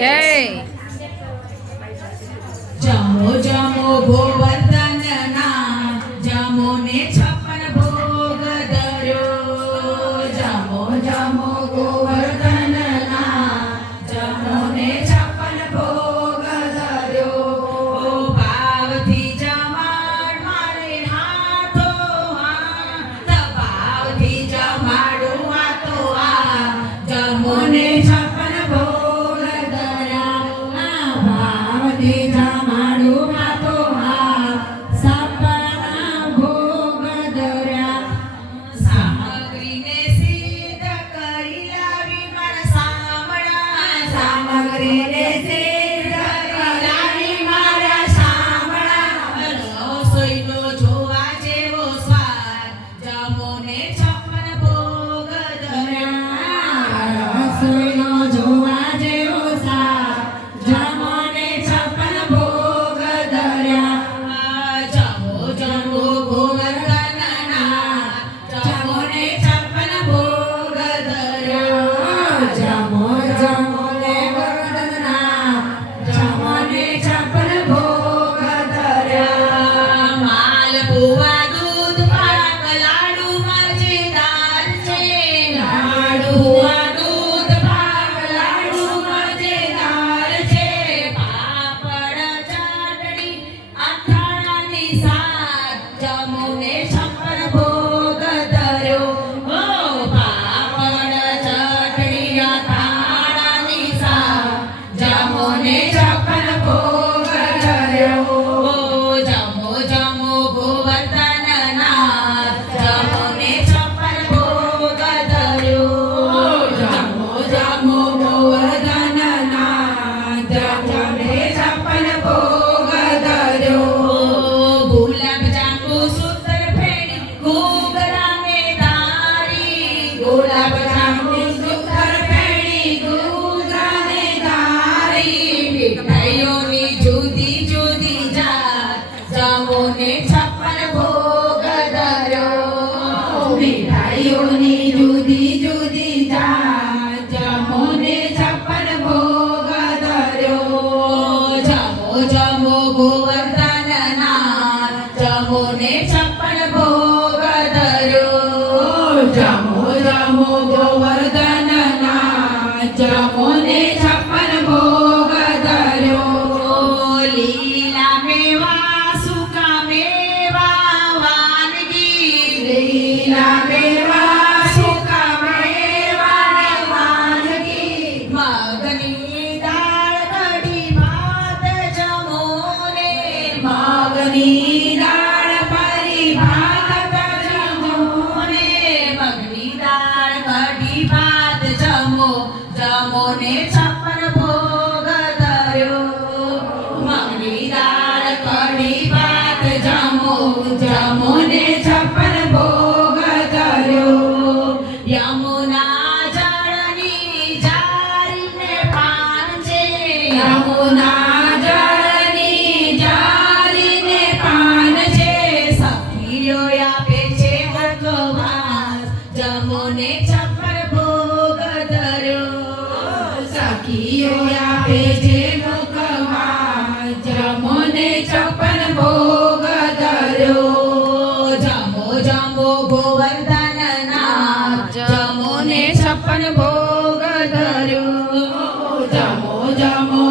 જય. જમો જમો ગોવર્ધન ના જમો ને 56 ભોગ ધર્યો. જમો જમો ગોવર્ધન ના જમો ને 56 ભોગ ધર્યો. ભાવથી જમાડ મારે હાથો હાથ, ભાવથી જમાડું હાથો હાથ. જમો ને 56 ભોગ ધર્યા. ભાવથી જમાડું હાથો હાથ, સપના ભોગ ધર્યા. સામગ્રીને સિદ્ધ કરી લાવી મારા સામળા. સામગ્રીને સિદ્ધ કરી લાવી મારા સામળા. રસોઈનો જોવા જેવો સ્વાદ, જમો ને 56 ભોગ ધર્યા. રસોઈનો જોવા જેવો સ્વાદ, જમો ને 56 ભોગ ધર્યા. જમો જમો ગોવર્ધન ના જમો ને 56 ભોગ ધર્યા. જમો જમો ને ગોવર્ધન ના જમો ને 56 ભોગ ધર્યા. માલપુઆ દૂધ પાક લાડુ મજેદાર છે. લાડુઆ દૂધ પાક લાડુ મજેદાર છે. પાપડ ચાટણી અથાણાની સાથ, જમો ને 56 ભોગ ધર્યો. પાપડ ચાટણી અથાણાની સાથ, જમો ને 56 ભોગ ધર્યો. જમો જમો ગોવર્ધન ના જમો ને 56 ભોગ ધર્યો. જમો જમો ગોવર્ધન ના જમો ને 56 ભોગ ધર્યો. ગુલાબ જાંબુ સુંદર ફેણી ઘૂઘરા ને તારી. ગુલાબ જાંબુ સુંદર ફેણી ઘૂઘરા ને તારી. મીઠાઈઓની જુદી જુદી જાત, જમો ને 56 ભોગ ધર્યો. મીઠાઈઓની જુદી જુદી જાત, જમો ને 56 ભોગ ધર્યો. જમો જમો ગોવર્ધન ના જમો ને 56 ભોગ ધર્યો. જમો જમો ગોવર્ધન ના જમો ને 56 ભોગ ધર્યો. લીલા મેવા સૂકા મેવા વાનગી. લીલા મેવા સૂકા મેવા વાનગી. મગની દાળ કઢી ભાત જમો ને. મગની દાળ પરી ભાત જમો ને. મગની દાળ કઢી ભાત જમો, જમો ને 56 ભોગ ધર્યો. મગની દાળ કઢી ભાત જમો, જમો ને 56 ભોગ ધર્યો. યમુના જળની જારીને પાન છે. યમુના જળની જારીને પાન છે. સખીઓ આપે છે વકવાસ, જમો ને 56 ભોગ ધર્યો. સખીઓ આપે છે વકવાસ, જમો ને 56 ભોગ ધર્યો. જમો જમો ગોવર્ધન ના જમો ને 56 ભોગ ધર્યો. જમો જમો